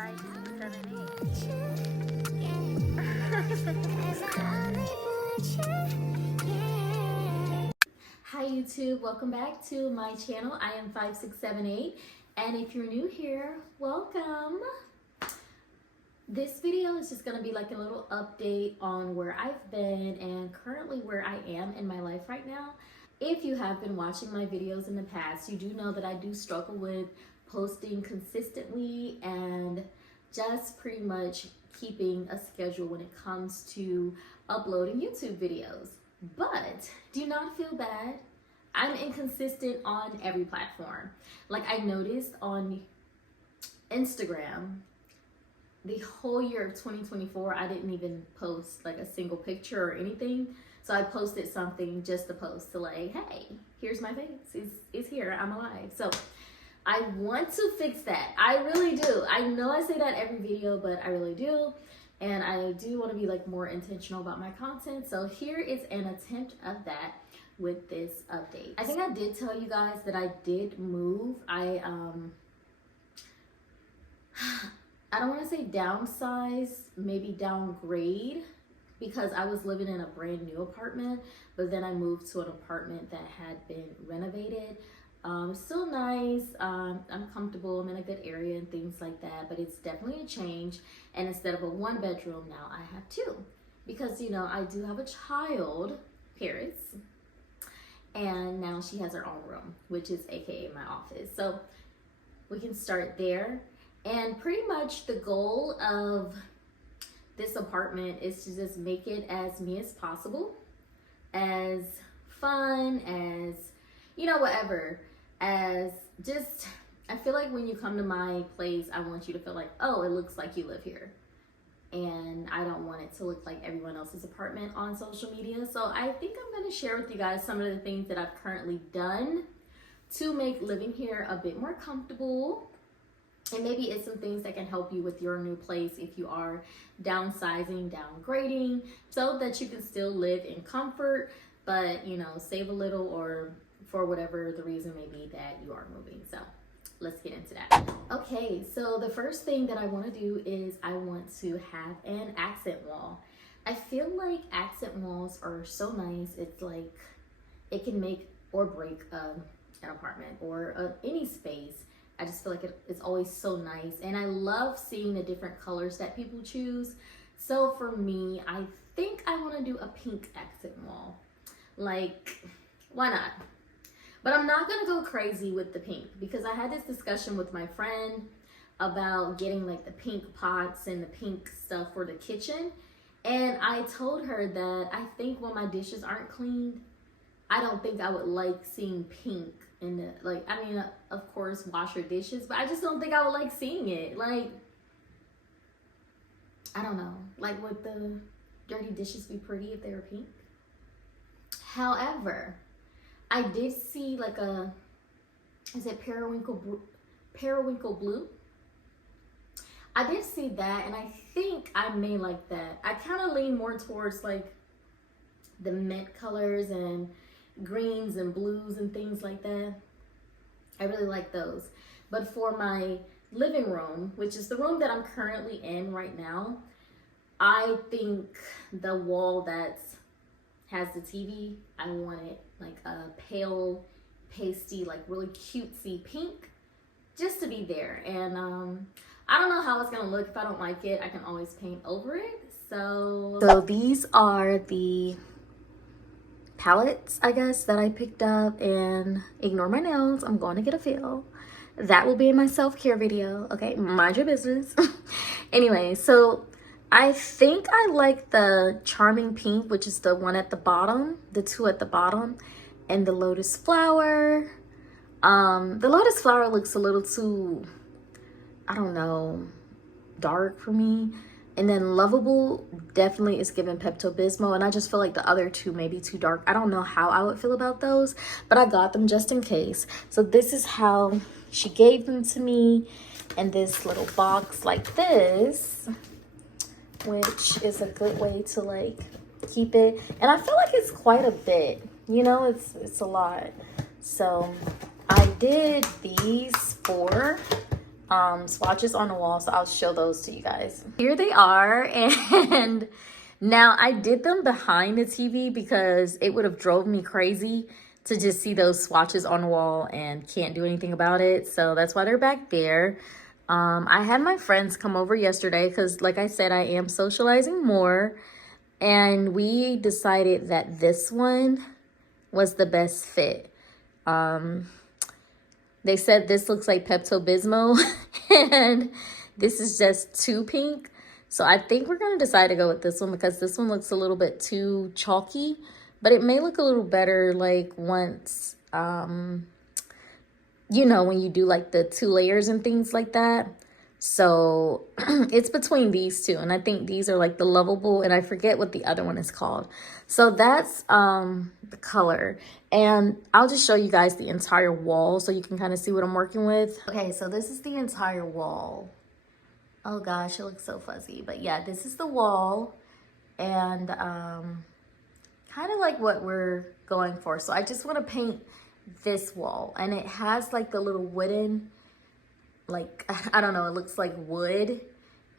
5, 6, 7, 8. Hi YouTube, welcome back to my channel. I am 5678, and if you're new here, welcome. This video is just gonna be like a little update on where I've been and currently where I am in my life right now. If you have been watching my videos in the past, you do know that I do struggle with posting consistently and just pretty much keeping a schedule when it comes to uploading YouTube videos. But do not feel bad. I'm inconsistent on every platform. Like I noticed on Instagram, the whole year of 2024, I didn't even post like a single picture or anything. So I posted something just to post to like, hey, here's my face. It's here, I'm alive. So I want to fix that. I really do. I know I say that every video, but I really do. And I do want to be like more intentional about my content. So here is an attempt of that with this update. I think I did tell you guys that I did move. I don't want to say downsize, maybe downgrade, because I was living in a brand new apartment, but then I moved to an apartment that had been renovated. Still nice, I'm comfortable, I'm in a good area and things like that, but it's definitely a change. And instead of a 1-bedroom, now I have 2, because you know, I do have a child, Paris, and now she has her own room, which is AKA my office. So we can start there. And pretty much the goal of this apartment is to just make it as me as possible, as fun, as, you know, whatever, as just, I feel like when you come to my place, I want you to feel like, oh, it looks like you live here. And I don't want it to look like everyone else's apartment on social media. So I think I'm going to share with you guys some of the things that I've currently done to make living here a bit more comfortable. And maybe it's some things that can help you with your new place if you are downsizing, downgrading, so that you can still live in comfort, but you know, save a little, or for whatever the reason may be that you are moving. So let's get into that. Okay, so the first thing that I want to do is I want to have an accent wall. I feel like accent walls are so nice. It's like it can make or break an apartment or any space. I just feel like it's always so nice, and I love seeing the different colors that people choose. So for me, I think I want to do a pink accent wall. Like, why not? But I'm not gonna go crazy with the pink, because I had this discussion with my friend about getting like the pink pots and the pink stuff for the kitchen, and I told her that I think when my dishes aren't cleaned, I don't think I would like seeing pink in the, like, I mean, of course, wash your dishes, but I just don't think I would like seeing it. Like, I don't know, like, would the dirty dishes be pretty if they were pink? However, I did see like a, is it periwinkle blue? I did see that, and I think I may like that. I kind of lean more towards like the mint colors and greens and blues and things like that. I really like those. But for my living room, which is the room that I'm currently in right now, I think the wall that has the TV, I want it like a pale, pasty, like really cutesy pink, just to be there. And I don't know how it's gonna look. If I don't like it, I can always paint over it. So these are the palettes, I guess, that I picked up, and ignore my nails, I'm going to get a fill. That will be in my self-care video, okay? Mind your business. Anyway, so I think I like the Charming Pink, which is the one at the bottom, the 2 at the bottom, and the Lotus Flower. The Lotus Flower looks a little too, I don't know, dark for me. And then Lovable definitely is given Pepto-Bismol, and I just feel like the other 2 may be too dark. I don't know how I would feel about those, but I got them just in case. So this is how she gave them to me, in this little box like this, which is a good way to like keep it. And I feel like it's quite a bit, you know, it's a lot. So I did these for swatches on the wall, so I'll show those to you guys. Here they are, and now I did them behind the TV because it would have drove me crazy to just see those swatches on the wall and can't do anything about it. So that's why they're back there. I had my friends come over yesterday because, like I said, I am socializing more, and we decided that this one was the best fit. They said this looks like Pepto-Bismol and this is just too pink. So I think we're going to decide to go with this one because this one looks a little bit too chalky, but it may look a little better like once, you know, when you do like the 2 layers and things like that. So it's between these two, and I think these are like the lovable, and I forget what the other one is called. So that's the color, and I'll just show you guys the entire wall so you can kind of see what I'm working with. Okay, so this is the entire wall. Oh gosh, it looks so fuzzy, but yeah, this is the wall, and kind of like what we're going for. So I just want to paint this wall, and it has like the little wooden, like, I don't know, it looks like wood,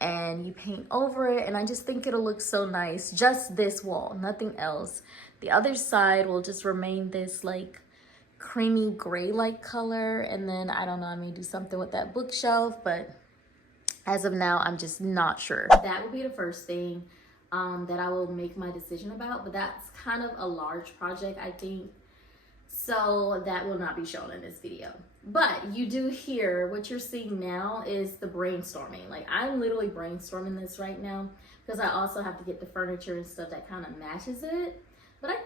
and you paint over it, and I just think it'll look so nice. Just this wall, nothing else. The other side will just remain this like creamy gray like color, and then I don't know, I may do something with that bookshelf, but as of now I'm just not sure. That would be the first thing that I will make my decision about, but that's kind of a large project, I think, so that will not be shown in this video. But you do hear what you're seeing now is the brainstorming. Like, I'm literally brainstorming this right now because I also have to get the furniture and stuff that kind of matches it. But I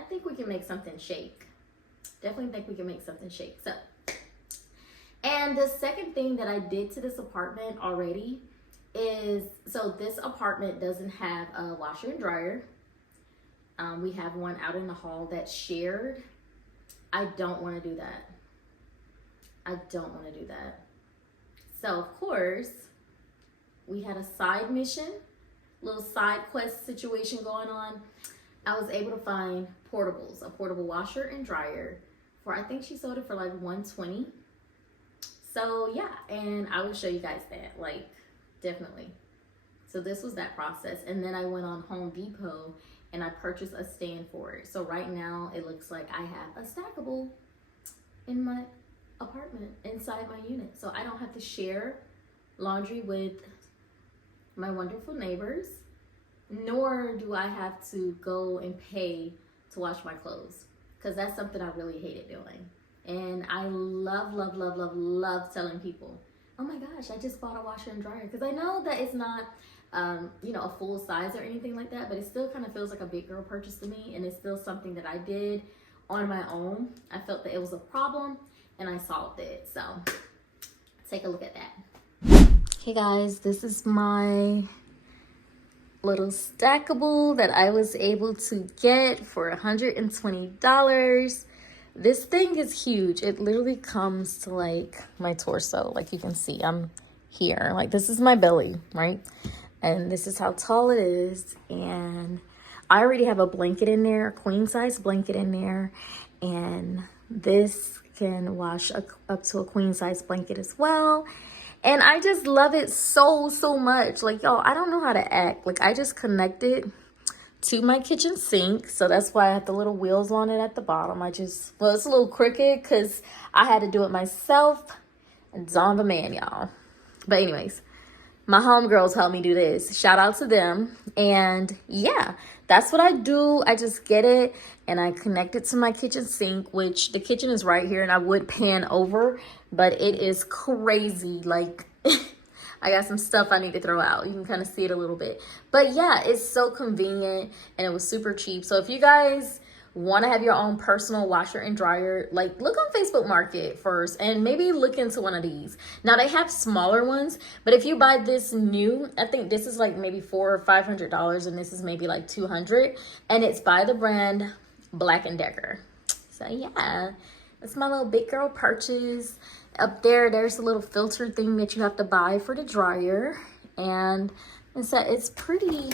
think we can make something shake. Definitely think we can make something shake. So, and the second thing that I did to this apartment already is, so this apartment doesn't have a washer and dryer. We have one out in the hall that's shared. I don't want to do that. I don't want to do that. So of course, we had a side mission, little side quest situation going on. I was able to find portables, a portable washer and dryer for, I think she sold it for like $120. So yeah, and I will show you guys that, like, definitely. So this was that process. And then I went on Home Depot and I purchased a stand for it. So right now it looks like I have a stackable in my apartment inside my unit. So I don't have to share laundry with my wonderful neighbors, nor do I have to go and pay to wash my clothes, because that's something I really hated doing. And I love, love, love, love, love telling people, oh my gosh, I just bought a washer and dryer. Because I know that it's not you know, a full size or anything like that, but it still kind of feels like a big girl purchase to me, and it's still something that I did on my own. I felt that it was a problem and I solved it. So take a look at that. Okay guys, this is my little stackable that I was able to get for $120. This thing is huge. It literally comes to like my torso. Like you can see, I'm here. Like this is my belly, right? And this is how tall it is. And I already have a blanket in there, a queen size blanket in there. And this can wash up to a queen size blanket as well. And I just love it so, so much. Like, y'all, I don't know how to act. Like, I just connect it to my kitchen sink. So that's why I have the little wheels on it at the bottom. Well, it's a little crooked because I had to do it myself. It's on demand, y'all. But anyways, my homegirls helped me do this. Shout out to them. And yeah, that's what I do. I just get it and I connect it to my kitchen sink, which the kitchen is right here, and I would pan over, but it is crazy. Like, I got some stuff I need to throw out. You can kind of see it a little bit. But yeah, it's so convenient and it was super cheap. So if you guys want to have your own personal washer and dryer, like, look on Facebook Market first and maybe look into one of these. Now they have smaller ones, but if you buy this new, I think this is like maybe $400 or $500, and this is maybe like $200, and it's by the brand Black & Decker. So yeah, that's my little big girl purchase. Up there, there's a little filter thing that you have to buy for the dryer, and it's pretty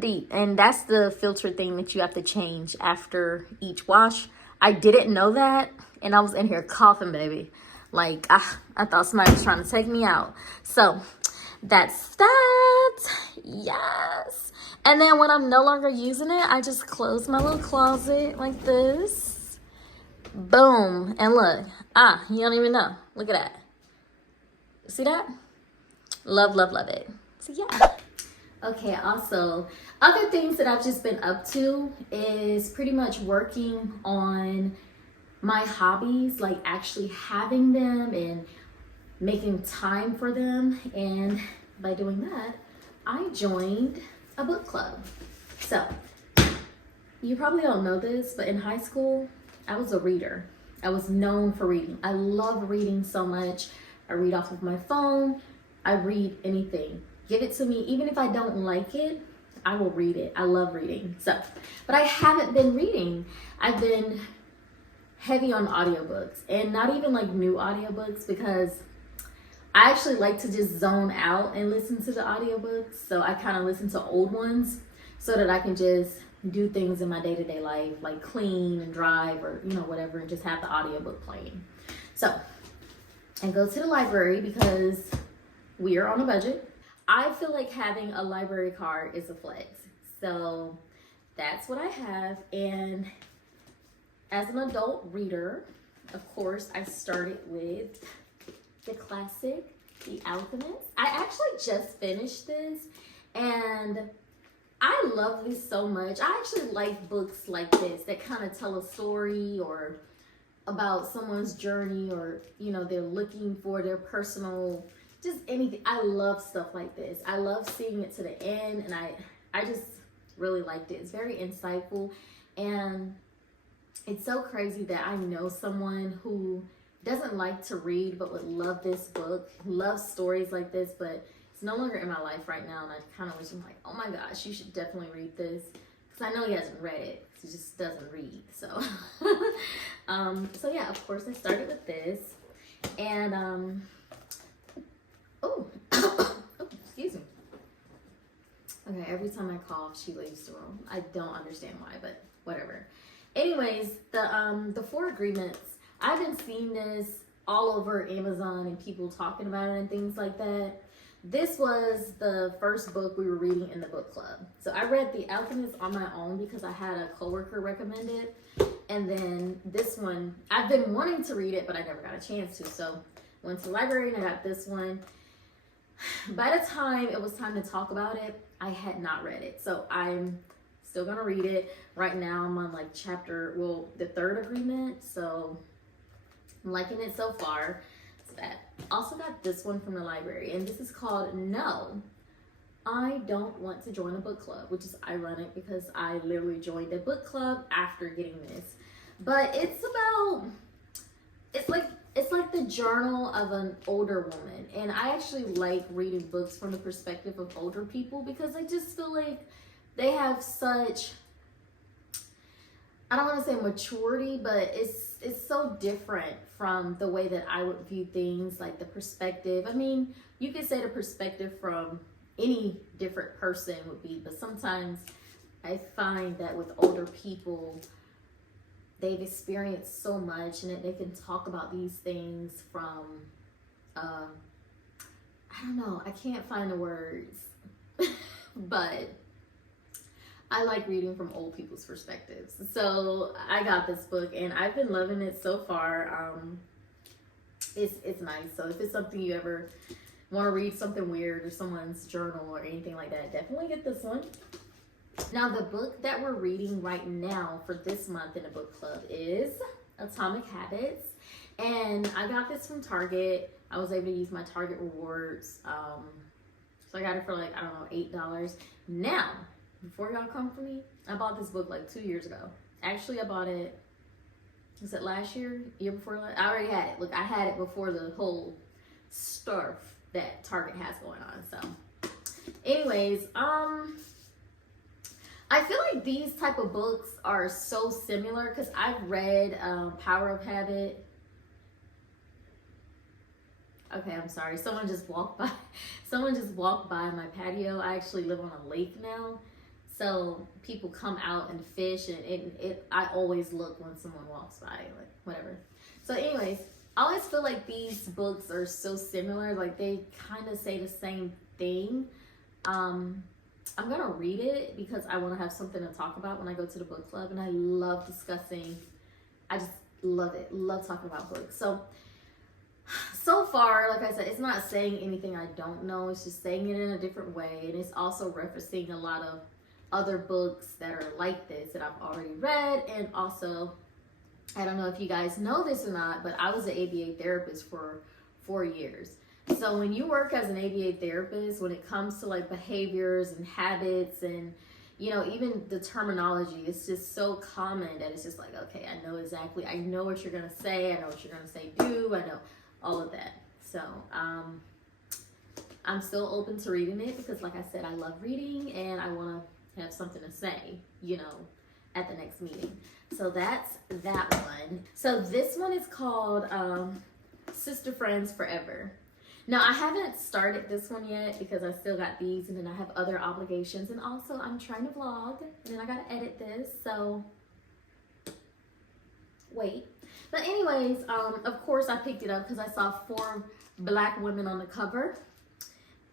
deep, and that's the filter thing that you have to change after each wash. I didn't know that, and I was in here coughing, baby. Like, I thought somebody was trying to take me out. So that's that. Yes. And then when I'm no longer using it, I just close my little closet like this. Boom. And look, you don't even know. Look at that. See that? Love, love, love it. So yeah. Okay, also, other things that I've just been up to is pretty much working on my hobbies, like actually having them and making time for them. And by doing that, I joined a book club. So you probably don't know this, but in high school, I was a reader. I was known for reading. I love reading so much. I read off of my phone. I read anything. Give it to me. Even if I don't like it, I will read it. I love reading. So, but I haven't been reading. I've been heavy on audiobooks, and not even like new audiobooks, because I actually like to just zone out and listen to the audiobooks. So I kind of listen to old ones so that I can just do things in my day-to-day life, like clean and drive or, whatever, and just have the audiobook playing. So, and go to the library because we are on a budget. I feel like having a library card is a flex. So that's what I have. And as an adult reader, of course, I started with the classic, The Alchemist. I actually just finished this, and I love this so much. I actually like books like this that kind of tell a story or about someone's journey, or, they're looking for their personal, just anything. I love stuff like this. I love seeing it to the end, and I just really liked it. It's very insightful, and it's so crazy that I know someone who doesn't like to read but would love this book, loves stories like this, but it's no longer in my life right now, and I kind of wish, I'm like, oh my gosh, you should definitely read this, because I know he hasn't read it. He just doesn't read. So so yeah, of course I started with this, and excuse me. Okay, every time I cough, she leaves the room. I don't understand why, but whatever. Anyways, the Four Agreements, I've been seeing this all over Amazon and people talking about it and things like that. This was the first book we were reading in the book club. So I read The Alchemist on my own because I had a coworker recommend it. And then this one, I've been wanting to read it, but I never got a chance to. So went to the library and I got this one. By the time it was time to talk about it, I had not read it. So I'm still gonna read it. Right now I'm on like the third agreement. So I'm liking it so far. So that. Also got this one from the library, and this is called No, I Don't Want to Join a Book Club, which is ironic because I literally joined a book club after getting this. But it's like the journal of an older woman, and I actually like reading books from the perspective of older people because I just feel like they have such, I don't want to say maturity, but it's so different from the way that I would view things, like the perspective. I mean, you could say the perspective from any different person would be, but sometimes I find that with older people, they've experienced so much, and that they can talk about these things from, I don't know, I can't find the words, but I like reading from old people's perspectives. So I got this book and I've been loving it so far. It's nice. So if it's something you ever want to read, something weird or someone's journal or anything like that, definitely get this one. Now the book that we're reading right now for this month in the book club is Atomic Habits. And I got this from Target. I was able to use my Target rewards. So I got it for like, I don't know, $8. Now, before y'all come for me, I bought this book like 2 years ago. Actually, I bought it, was it last year? Year before last? I already had it. Look, I had it before the whole stuff that Target has going on. So, anyways, I feel like these type of books are so similar because I've read Power of Habit. Okay, I'm sorry. Someone just walked by. Someone just walked by my patio. I actually live on a lake now. So people come out and fish, and I always look when someone walks by, like whatever. So anyways, I always feel like these books are so similar, like they kind of say the same thing. I'm gonna read it because I want to have something to talk about when I go to the book club, and I love discussing. I just love it, love talking about books. So far, like I said, it's not saying anything I don't know. It's just saying it in a different way, and it's also referencing a lot of other books that are like this that I've already read. And also, I don't know if you guys know this or not, but I was an ABA therapist for 4 years. So when you work as an ABA therapist, when it comes to like behaviors and habits and, you know, even the terminology, it's just so common that it's just like, okay, I know exactly, I know what you're going to say. I know what you're going to say, do, I know all of that. So, I'm still open to reading it because like I said, I love reading and I want to have something to say, you know, at the next meeting. So that's that one. So this one is called, Sister Friends Forever. Now, I haven't started this one yet because I still got these and then I have other obligations. And also, I'm trying to vlog and then I got to edit this. So, wait. But anyways, of course, I picked it up because I saw 4 Black women on the cover.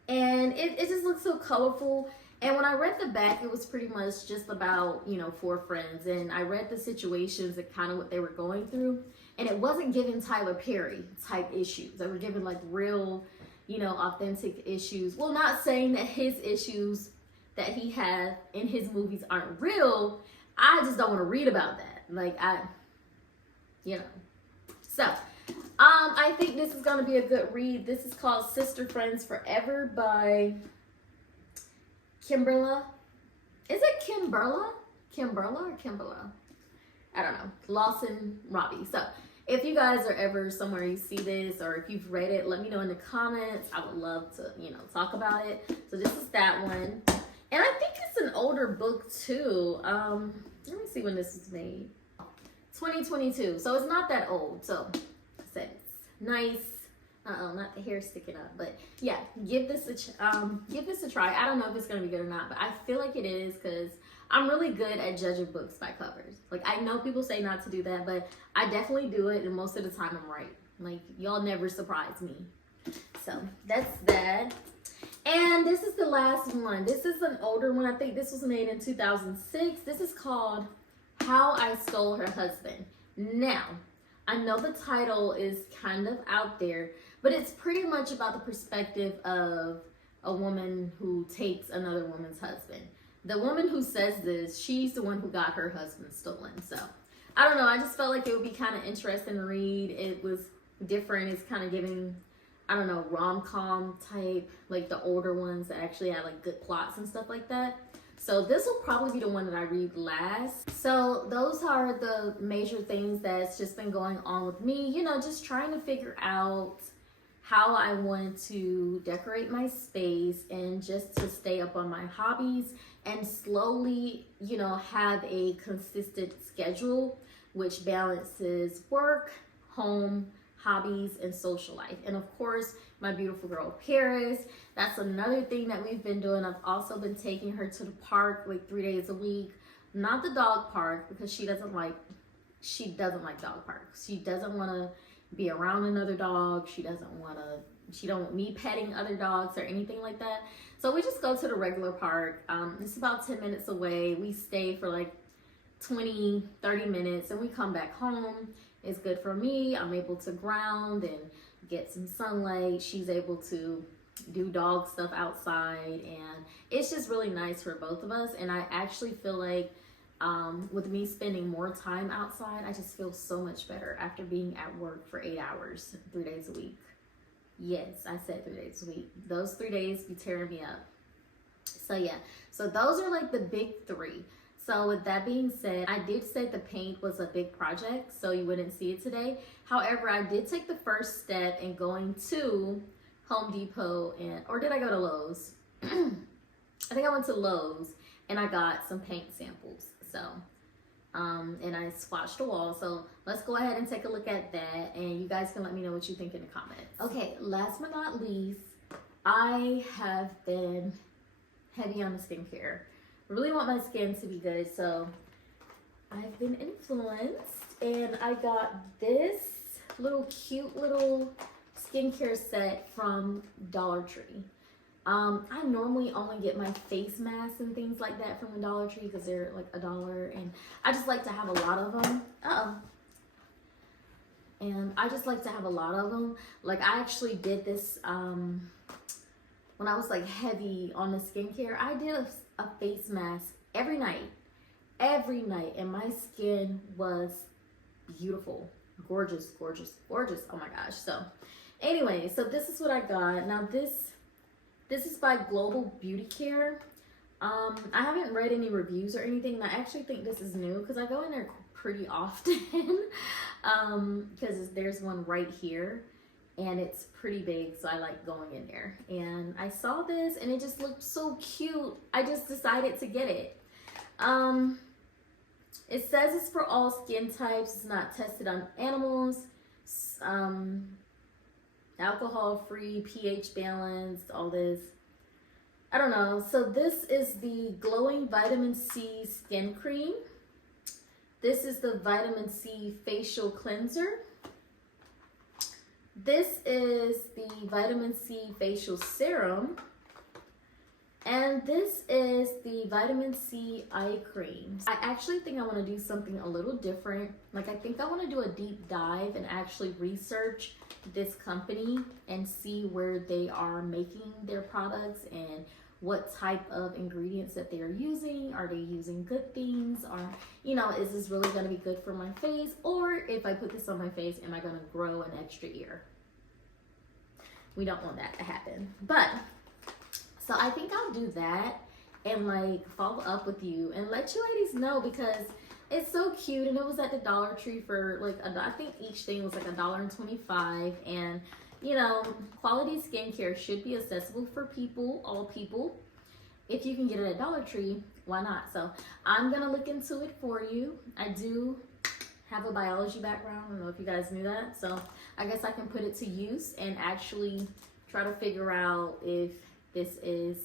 And it just looks so colorful. And when I read the back, it was pretty much just about, you know, 4 friends. And I read the situations and kind of what they were going through. And it wasn't giving Tyler Perry type issues. They were giving like real, you know, authentic issues. Well, not saying that his issues that he had in his movies aren't real. I just don't want to read about that. Like, you know. So, I think this is going to be a good read. This is called Sister Friends Forever by Kimberla. Is it Kimberla? Kimberla or Kimberla? I don't know. Lawson Robbie. So if you guys are ever somewhere you see this or if you've read it, let me know in the comments. I would love to, you know, talk about it. So this is that one. And I think it's an older book too. Let me see when this was made. 2022. So it's not that old. So I said it's nice. Not the hair sticking up, but yeah, give this a try. I don't know if it's gonna be good or not, but I feel like it is because I'm really good at judging books by covers. Like, I know people say not to do that, but I definitely do it, and most of the time I'm right. Like, y'all never surprise me. So that's that. And this is the last one. This is an older one. I think this was made in 2006. This is called How I Stole Her Husband. Now, I know the title is kind of out there, but it's pretty much about the perspective of a woman who takes another woman's husband. The woman who says this, she's the one who got her husband stolen. So, I don't know. I just felt like it would be kind of interesting to read. It was different. It's kind of giving, I don't know, rom-com type, like the older ones that actually had like good plots and stuff like that. So this will probably be the one that I read last. So those are the major things that's just been going on with me. You know, just trying to figure out how I want to decorate my space and just to stay up on my hobbies and slowly, you know, have a consistent schedule which balances work, home, hobbies, and social life. And of course, my beautiful girl Paris, that's another thing that we've been doing. I've also been taking her to the park like 3 days a week. Not the dog park because she doesn't like dog parks. She doesn't want to be around another dog. She don't want me petting other dogs or anything like that. So we just go to the regular park. It's about 10 minutes away. We stay for like 20, 30 minutes and we come back home. It's good for me. I'm able to ground and get some sunlight. She's able to do dog stuff outside and it's just really nice for both of us. And I actually feel like with me spending more time outside, I just feel so much better after being at work for 8 hours, 3 days a week. Yes, I said 3 days a week. Those 3 days be tearing me up. So yeah, so those are like the big 3. So with that being said, I did say the paint was a big project, so you wouldn't see it today. However, I did take the first step in going to Home Depot or did I go to Lowe's? I think I went to Lowe's and I got some paint samples. So, and I swatched the wall. So let's go ahead and take a look at that and you guys can let me know what you think in the comments. Okay, last but not least, I have been heavy on the skincare. Really want my skin to be good, so I've been influenced and I got this little cute little skincare set from Dollar Tree. I normally only get my face masks and things like that from the Dollar Tree because they're like $1, and I just like to have a lot of them. And I just like to have a lot of them. Like I actually did this when I was like heavy on the skincare. I did a face mask every night, and my skin was beautiful, gorgeous, gorgeous, gorgeous. Oh my gosh. So anyway, so this is what I got. Now this is by Global Beauty Care. I haven't read any reviews or anything, and I actually think this is new because I go in there pretty often because there's one right here and it's pretty big, so I like going in there. And I saw this and it just looked so cute. I just decided to get it. It says it's for all skin types. It's not tested on animals. Alcohol free, pH balanced, all this. I don't know. So this is the Glowing Vitamin C Skin Cream. This is the Vitamin C Facial Cleanser. This is the Vitamin C Facial Serum. And this is the Vitamin C Eye Cream. I actually think I want to do something a little different. Like I think I want to do a deep dive and actually research this company and see where they are making their products and what type of ingredients that they're using. Are they using good things? Or, you know, is this really going to be good for my face? Or if I put this on my face, am I going to grow an extra ear? We don't want that to happen. But so I think I'll do that and like follow up with you and let you ladies know, because it's so cute. And it was at the Dollar Tree for like I think each thing was like $1.25. And you know, quality skincare should be accessible for people, all people. If you can get it at Dollar Tree, why not? So I'm gonna look into it for you. I do have a biology background. I don't know if you guys knew that. So I guess I can put it to use and actually try to figure out if this is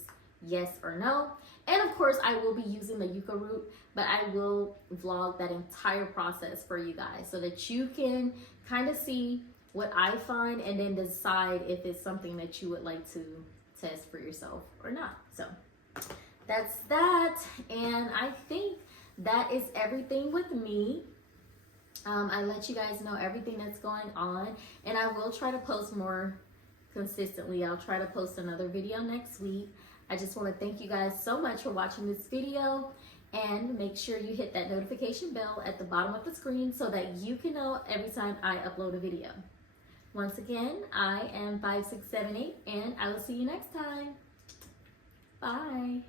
yes or no. And of course I will be using the yucca root, but I will vlog that entire process for you guys so that you can kind of see what I find and then decide if it's something that you would like to test for yourself or not. So that's that. And I think that is everything with me. I let you guys know everything that's going on, and I will try to post more consistently. I'll try to post another video next week. I just want to thank you guys so much for watching this video, and make sure you hit that notification bell at the bottom of the screen so that you can know every time I upload a video. Once again, I am 5678, and I will see you next time. Bye.